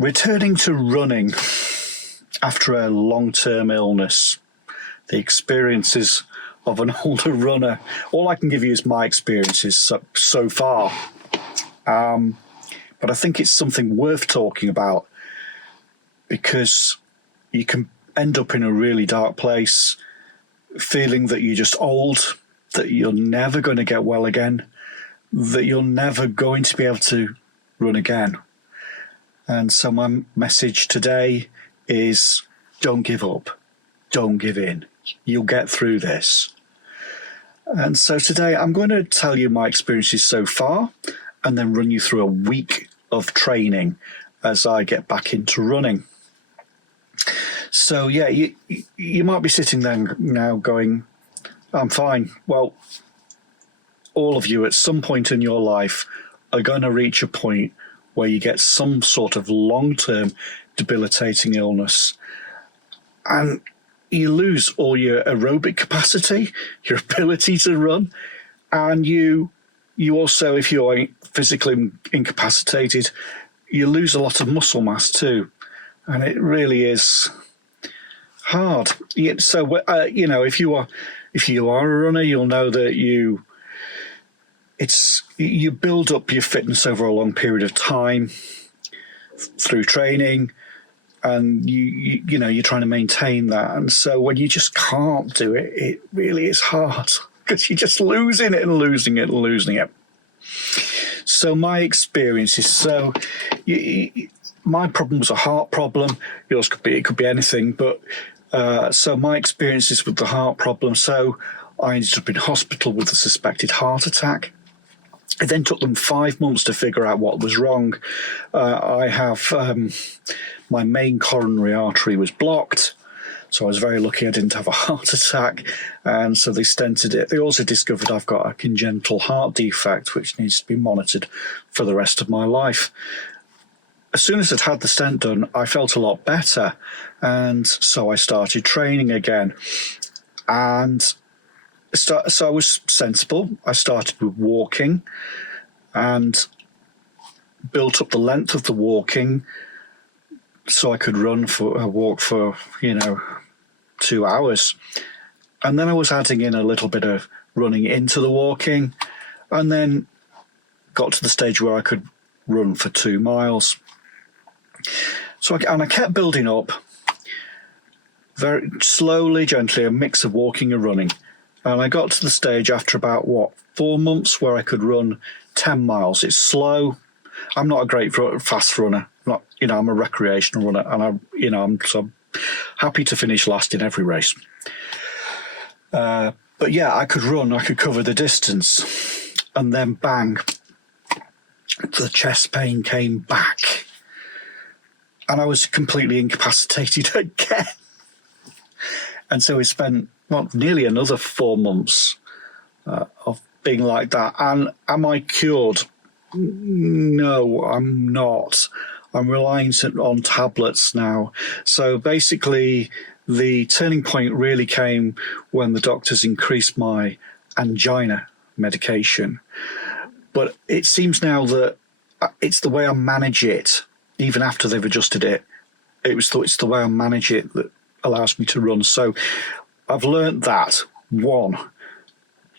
Returning to running after a long-term illness, the experiences of an older runner. All I can give you is my experiences so far. But I think it's something worth talking about because you can end up in a really dark place, feeling that you're just old, that you're never going to get well again, that you're never going to be able to run again. And so my message today is don't give up, don't give in. You'll get through this. And so today I'm going to tell you my experiences so far and then run you through a week of training as I get back into running. So yeah, you might be sitting there now going, I'm fine. Well, all of you at some point in your life are going to reach a point where you get some sort of long-term debilitating illness and you lose all your aerobic capacity, your ability to run, and you also, if you're physically incapacitated, you lose a lot of muscle mass too, and it really is hard. So if you are a runner, you'll know that you build up your fitness over a long period of time through training, and you're trying to maintain that. And so when you just can't do it, it really is hard because you're just losing it and losing it and losing it. So my experiences. My problem was a heart problem. Yours could be anything, but so my experiences with the heart problem. So I ended up in hospital with a suspected heart attack. It then took them 5 months to figure out what was wrong. I have my main coronary artery was blocked, so I was very lucky I didn't have a heart attack, and so they stented it. They also discovered I've got a congenital heart defect, which needs to be monitored for the rest of my life. As soon as I'd had the stent done, I felt a lot better, and so I started training again. And so I was sensible. I started with walking and built up the length of the walking so I could walk for 2 hours. And then I was adding in a little bit of running into the walking, and then got to the stage where I could run for 2 miles. So I kept building up very slowly, gently, a mix of walking and running. And I got to the stage after about 4 months where I could run 10 miles. It's slow. I'm not a great fast runner. I'm a recreational runner, and I'm happy to finish last in every race. But yeah, I could run. I could cover the distance, and then bang, the chest pain came back, and I was completely incapacitated again. And so we spent nearly another 4 months of being like that. And am I cured? No, I'm not. I'm reliant on tablets now. So basically, the turning point really came when the doctors increased my angina medication. But it seems now that it's the way I manage it, even after they've adjusted it. It's the way I manage it that allows me to run. So I've learned that, one,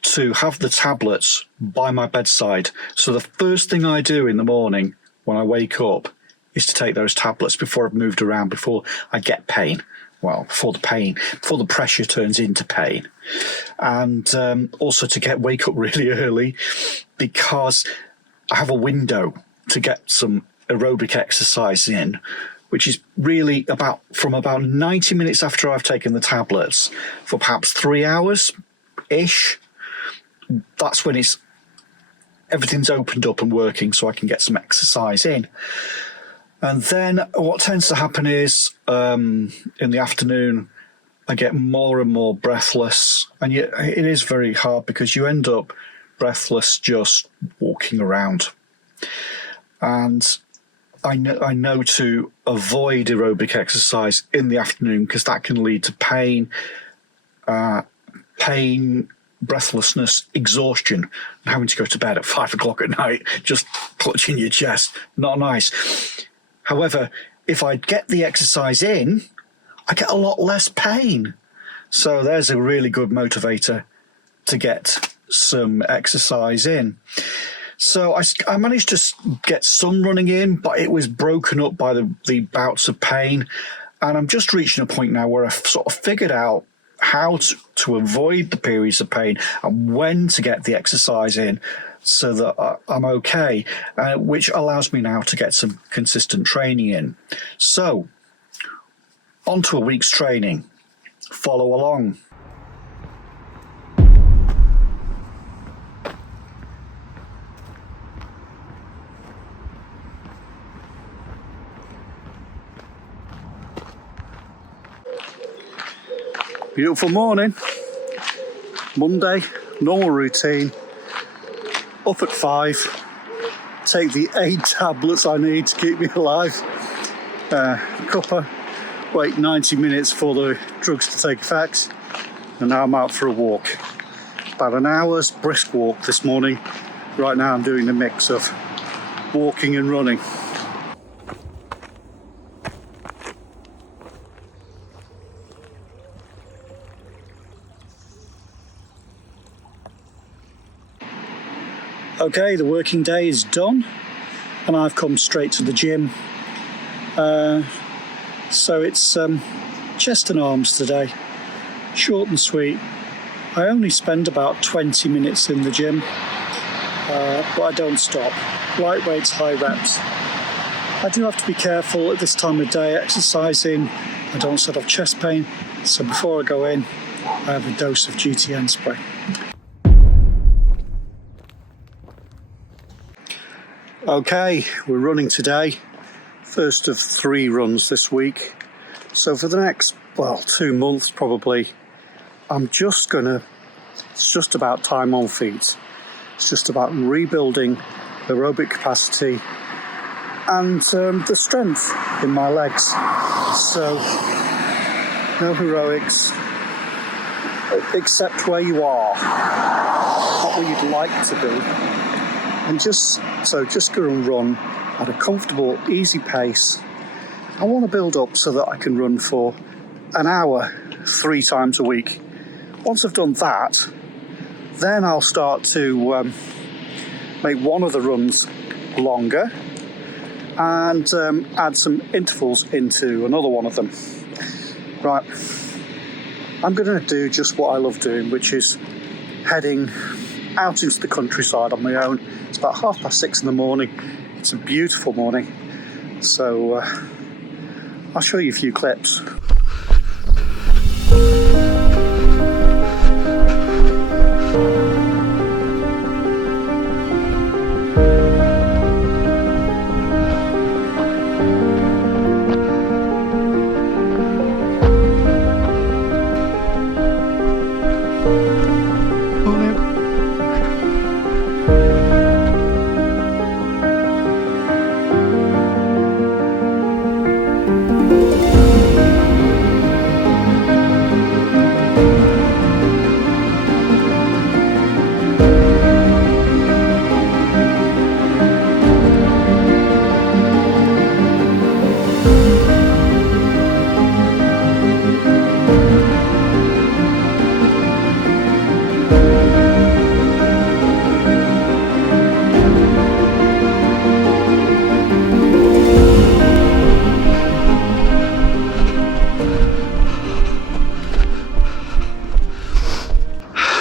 to have the tablets by my bedside. So the first thing I do in the morning when I wake up is to take those tablets before I've moved around, before I get pain. Well, before the pressure turns into pain. And also to wake up really early, because I have a window to get some aerobic exercise in, which is really from about 90 minutes after I've taken the tablets for perhaps 3 hours-ish. That's when everything's opened up and working, so I can get some exercise in. And then what tends to happen is in the afternoon, I get more and more breathless. And it is very hard because you end up breathless just walking around. And I know to avoid aerobic exercise in the afternoon because that can lead to pain, breathlessness, exhaustion, and having to go to bed at 5 o'clock at night, just clutching your chest. Not nice. However, if I get the exercise in, I get a lot less pain. So there's a really good motivator to get some exercise in. So I managed to get some running in, but it was broken up by the bouts of pain. And I'm just reaching a point now where I've sort of figured out how to avoid the periods of pain and when to get the exercise in so that I'm okay, which allows me now to get some consistent training in. So, on to a week's training. Follow along. Beautiful morning, Monday, normal routine, up at 5, take the 8 tablets I need to keep me alive, cuppa, wait 90 minutes for the drugs to take effect, and now I'm out for a walk. About an hour's brisk walk this morning. Right now I'm doing a mix of walking and running. Okay, the working day is done and I've come straight to the gym. So it's chest and arms today, short and sweet. I only spend about 20 minutes in the gym, but I don't stop. Light weights, high reps. I do have to be careful at this time of day exercising. I don't set off chest pain, so before I go in, I have a dose of GTN spray. Okay, we're running today, first of 3 runs this week. So for the next, 2 months probably, it's just about time on feet. It's just about rebuilding aerobic capacity and the strength in my legs. So no heroics, except where you are, not where you'd like to be. And just go and run at a comfortable, easy pace. I want to build up so that I can run for an hour 3 times a week. Once I've done that, then I'll start to make one of the runs longer and add some intervals into another one of them. Right, I'm going to do just what I love doing, which is heading out into the countryside on my own. It's about 6:30 in the morning. It's a beautiful morning. So I'll show you a few clips.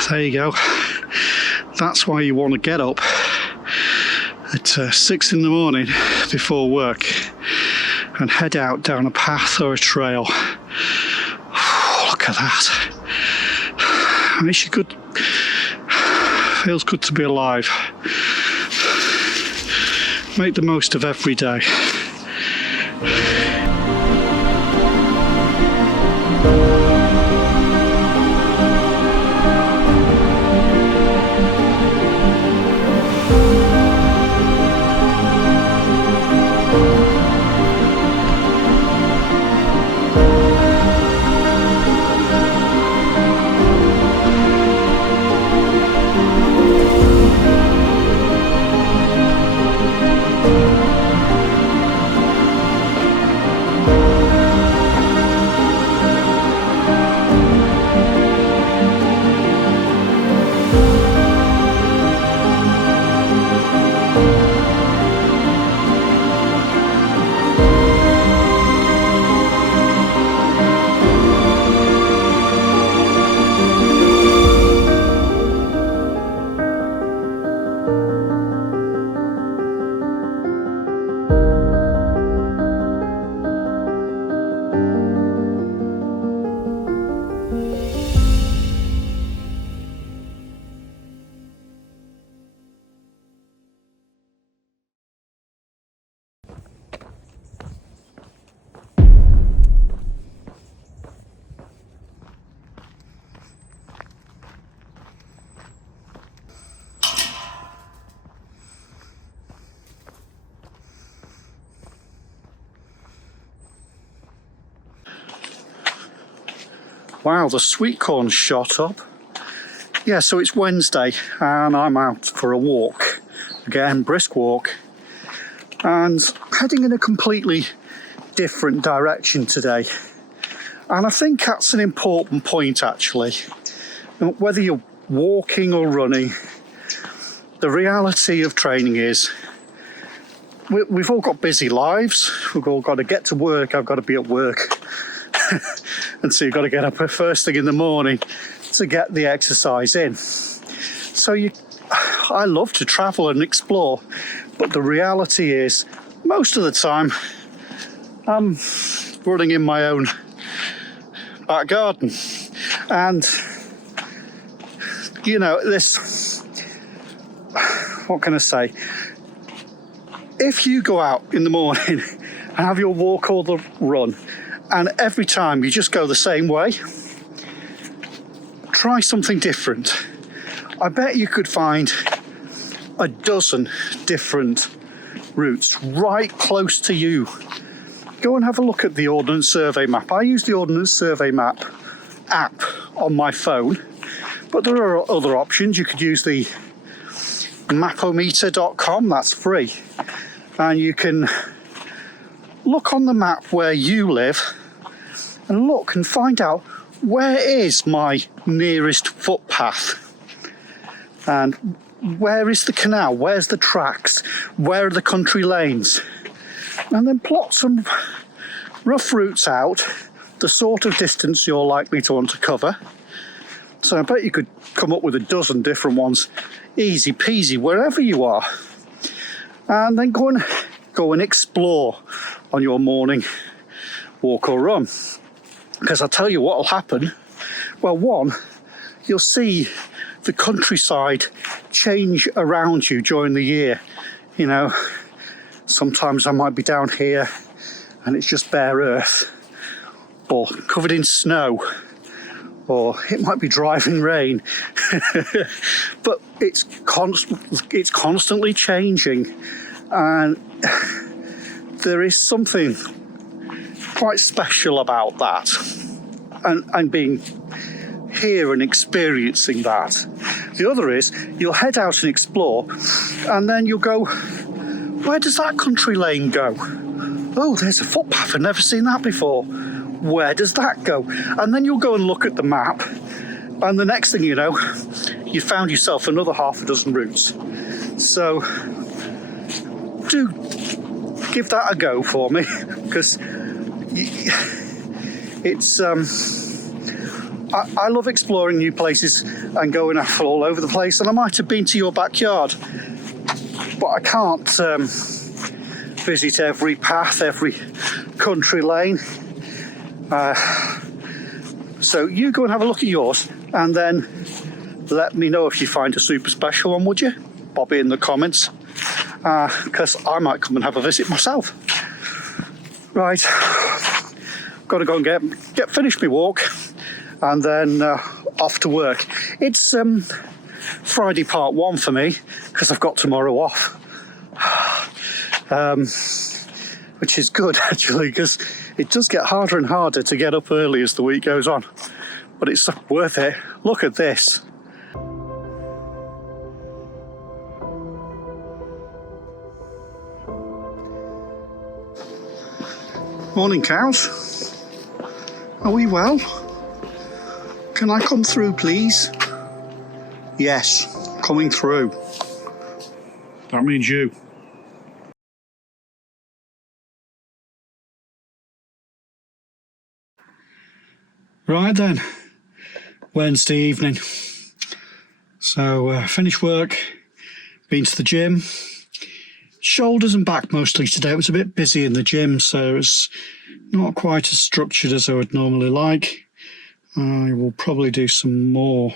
There you go. That's why you want to get up at 6 in the morning before work and head out down a path or a trail. Look at that. Makes you good. Feels good to be alive. Make the most of every day. Wow, the sweet corn's shot up. Yeah, so it's Wednesday and I'm out for a walk. Again, brisk walk. And heading in a completely different direction today. And I think that's an important point actually. Whether you're walking or running, the reality of training is we've all got busy lives. We've all got to get to work. I've got to be at work. And so you've got to get up first thing in the morning to get the exercise in. So I love to travel and explore, but the reality is most of the time I'm running in my own back garden. And you know, what can I say? If you go out in the morning and have your walk or the run, and every time you just go the same way, try something different. I bet you could find a dozen different routes right close to you. Go and have a look at the Ordnance Survey map. I use the Ordnance Survey map app on my phone, but there are other options. You could use the mapometer.com, that's free. And you can look on the map where you live and look and find out where is my nearest footpath and where is the canal, where's the tracks, where are the country lanes, and then plot some rough routes out, the sort of distance you're likely to want to cover. So I bet you could come up with a dozen different ones, easy peasy, wherever you are. And then go and explore on your morning walk or run. Because I'll tell you what will happen. Well, one, you'll see the countryside change around you during the year. You know, sometimes I might be down here and it's just bare earth, or covered in snow, or it might be driving rain. But it's constantly changing, and there is something quite special about that, and being here and experiencing that. The other is you'll head out and explore, and then you'll go, where does that country lane go? Oh, there's a footpath, I've never seen that before. Where does that go? And then you'll go and look at the map, and the next thing you know, you found yourself another half a dozen routes. So do give that a go for me, because it's I love exploring new places and going off all over the place, and I might have been to your backyard, but I can't visit every path, every country lane. So you go and have a look at yours, and then let me know if you find a super special one, would you? Bob it in the comments, because I might come and have a visit myself. Right, got to go and get finished my walk, and then off to work. It's Friday part one for me, because I've got tomorrow off. Which is good actually, because it does get harder and harder to get up early as the week goes on, but it's worth it. Look at this. Morning, cows. Are we well? Can I come through, please? Yes, coming through. That means you. Right then, Wednesday evening. So finished work, been to the gym. Shoulders and back mostly today. It was a bit busy in the gym, so it's not quite as structured as I would normally like. I will probably do some more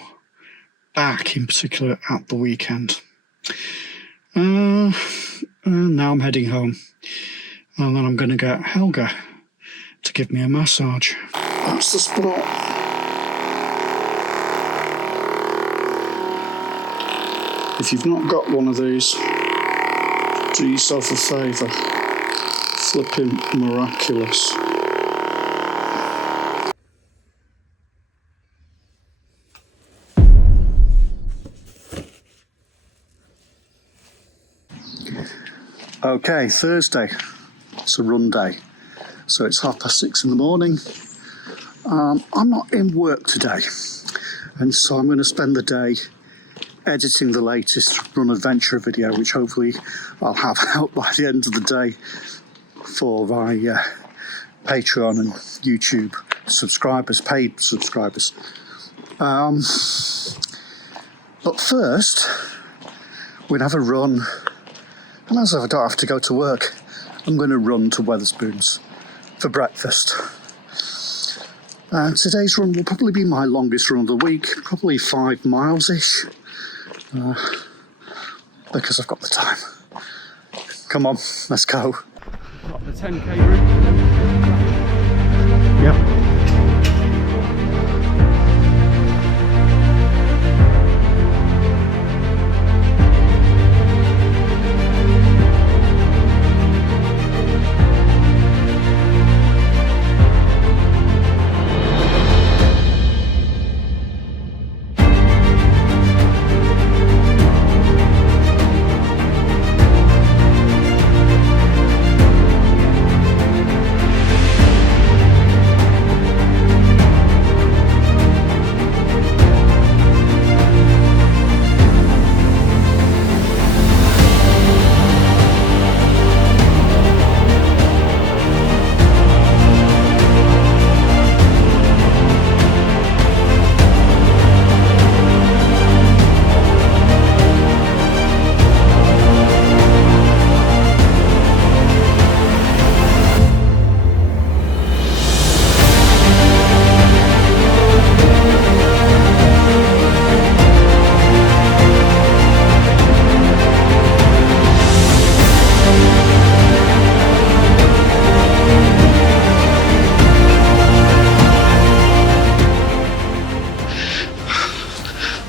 back in particular at the weekend. And now I'm heading home, and then I'm going to get Helga to give me a massage. That's the spot. If you've not got one of these, do yourself a favour. Flipping miraculous. Okay, Thursday, it's a run day, so it's 6:30 in the morning. I'm not in work today, and so I'm going to spend the day editing the latest run adventure video, which hopefully I'll have out by the end of the day for my Patreon and YouTube subscribers, paid subscribers. But first, we'll have a run, and as I don't have to go to work, I'm going to run to Wetherspoons for breakfast. Today's run will probably be my longest run of the week, probably 5 miles-ish, because I've got the time. Come on, let's go. Got the 10k route. Yep.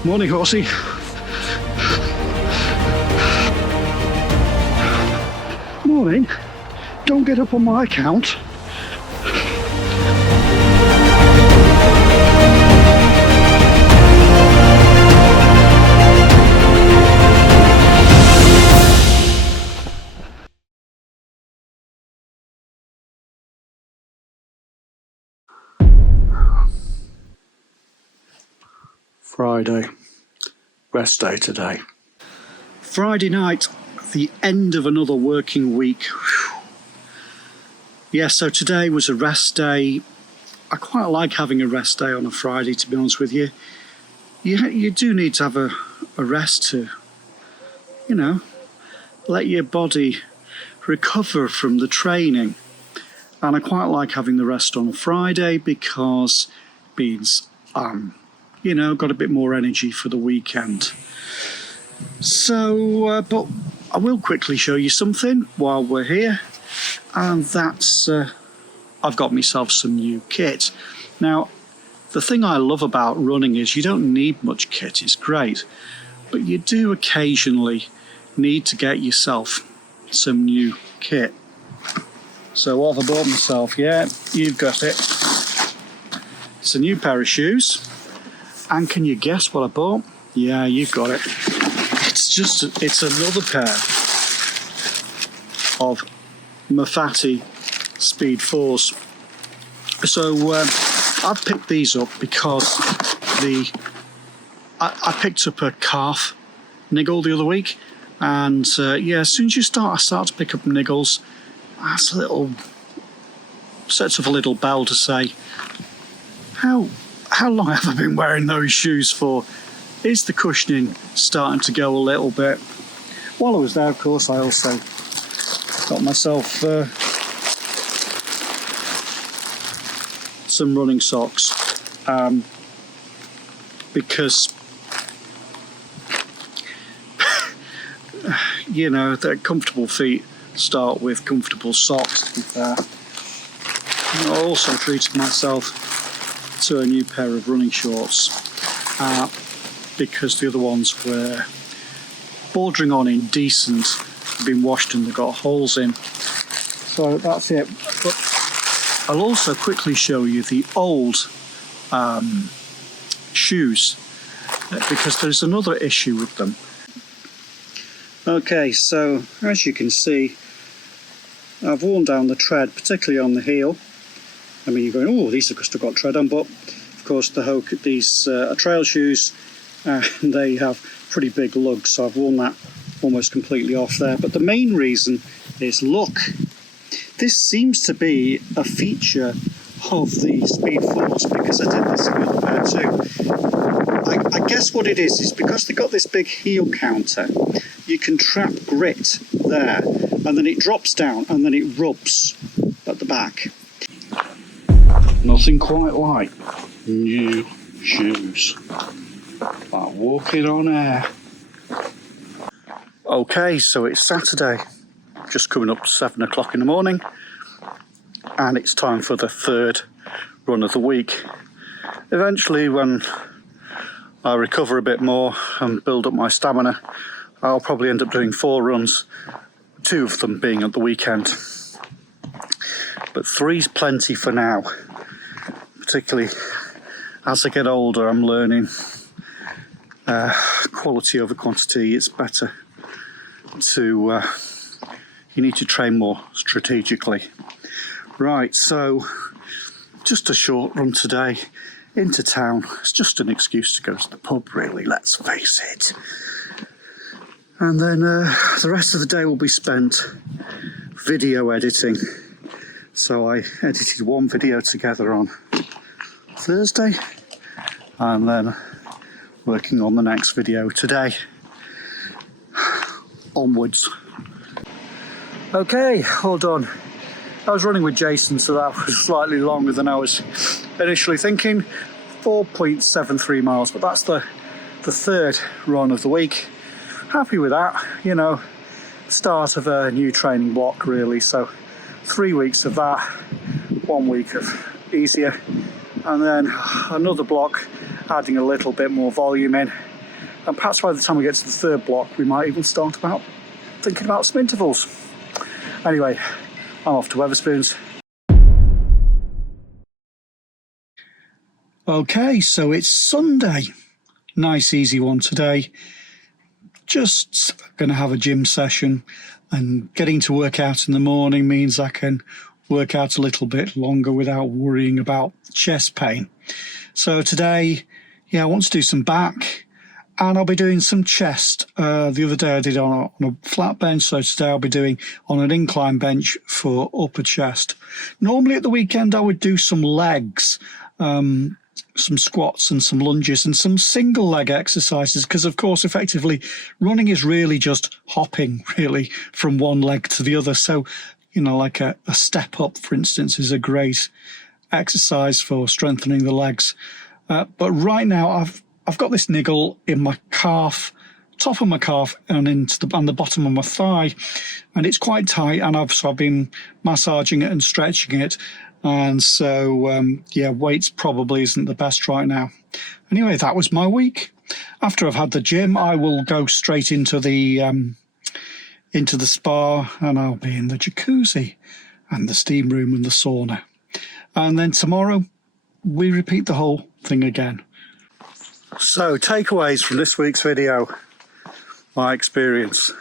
Morning, horsey. Morning. Don't get up on my account. Friday. Rest day today. Friday night, the end of another working week. Whew. Yeah, so today was a rest day. I quite like having a rest day on a Friday, to be honest with you. You do need to have a rest to, let your body recover from the training. And I quite like having the rest on a Friday because it means got a bit more energy for the weekend. So, but I will quickly show you something while we're here, and that's I've got myself some new kit. Now, the thing I love about running is you don't need much kit, it's great, but you do occasionally need to get yourself some new kit. So what have I bought myself? Yeah, you've got it. It's a new pair of shoes. And can you guess what I bought? Yeah, you've got it. It's another pair of Mafate Speed 4s. So I've picked these up because I picked up a calf niggle the other week, and as soon as I start to pick up niggles, that's sets off a little bell to say, how long have I been wearing those shoes for? Is the cushioning starting to go a little bit? While I was there, of course, I also got myself some running socks, because they're comfortable feet start with comfortable socks, to be fair. And I also treated myself to a new pair of running shorts, because the other ones were bordering on indecent, been washed and they've got holes in. So that's it. But I'll also quickly show you the old shoes, because there's another issue with them. Okay, so as you can see, I've worn down the tread, particularly on the heel. I mean, you're going, oh, these have still got tread on, but of course the Hoka, these are trail shoes, and they have pretty big lugs, so I've worn that almost completely off there. But the main reason is, look, this seems to be a feature of the Speed 4s, because I did this in the other pair too. I guess what it is because they've got this big heel counter, you can trap grit there, and then it drops down and then it rubs at the back. Nothing quite like new shoes, like walking on air. Okay, so it's Saturday, just coming up to 7 o'clock in the morning, and it's time for the third run of the week. Eventually, when I recover a bit more and build up my stamina, I'll probably end up doing 4 runs, 2 of them being at the weekend. But 3's plenty for now, particularly as I get older. I'm learning quality over quantity. It's better to, you need to train more strategically. Right, so just a short run today into town. It's just an excuse to go to the pub, really, let's face it. And then the rest of the day will be spent video editing. So I edited 1 video together on Thursday, and then working on the next video today. Onwards. Okay, all done. I was running with Jason, so that was slightly longer than I was initially thinking. 4.73 miles, but that's the third run of the week. Happy with that, you know, start of a new training block really. So 3 weeks of that, 1 week of easier, and then another block adding a little bit more volume in. And perhaps by the time we get to the third block, we might even start thinking about some intervals. Anyway, I'm off to Wetherspoons. Okay, so it's Sunday. Nice easy one today. Just going to have a gym session, and getting to work out in the morning means I can work out a little bit longer without worrying about chest pain. So today, yeah, I want to do some back, and I'll be doing some chest. The other day I did on a flat bench, so today I'll be doing on an incline bench for upper chest. Normally at the weekend I would do some legs, some squats and some lunges and some single leg exercises, because of course effectively running is really just hopping really from one leg to the other. So, you know, like a step up, for instance, is a great exercise for strengthening the legs. But right now I've got this niggle in my calf, top of my calf, and into the bottom of my thigh, and it's quite tight, and I've been massaging it and stretching it. And so, yeah, weights probably isn't the best right now. Anyway, that was my week. After I've had the gym, I will go straight into the spa, and I'll be in the jacuzzi and the steam room and the sauna. And then tomorrow, we repeat the whole thing again. So, takeaways from this week's video, my experience.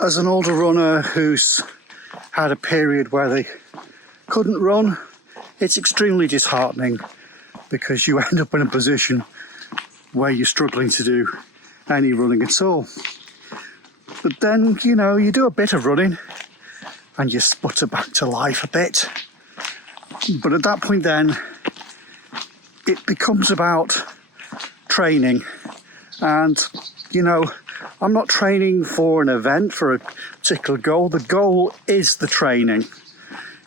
As an older runner who's had a period where they couldn't run, it's extremely disheartening, because you end up in a position where you're struggling to do any running at all. But then, you know, you do a bit of running and you sputter back to life a bit. But at that point then, it becomes about training. And, you know, I'm not training for an event, for a particular goal. The goal is the training.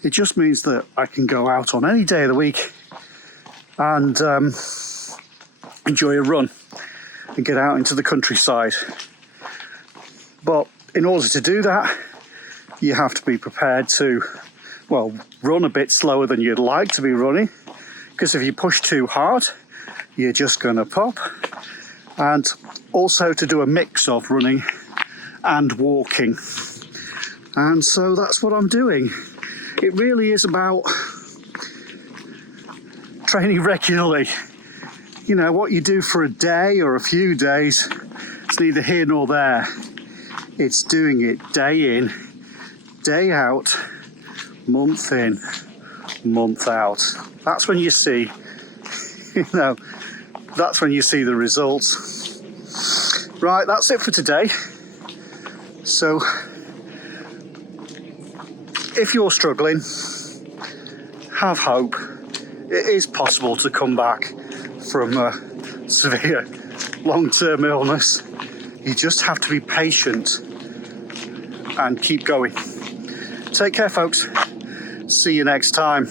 It just means that I can go out on any day of the week and enjoy a run and get out into the countryside. But in order to do that, you have to be prepared to, well, run a bit slower than you'd like to be running, because if you push too hard, you're just going to pop. And also to do a mix of running and walking. And so that's what I'm doing. It really is about training regularly. You know, what you do for a day or a few days, it's neither here nor there. It's doing it day in, day out, month in, month out. That's when you see, that's when you see the results. Right, that's it for today. So, if you're struggling, have hope. It is possible to come back from a severe long-term illness. You just have to be patient and keep going. Take care, folks. See you next time.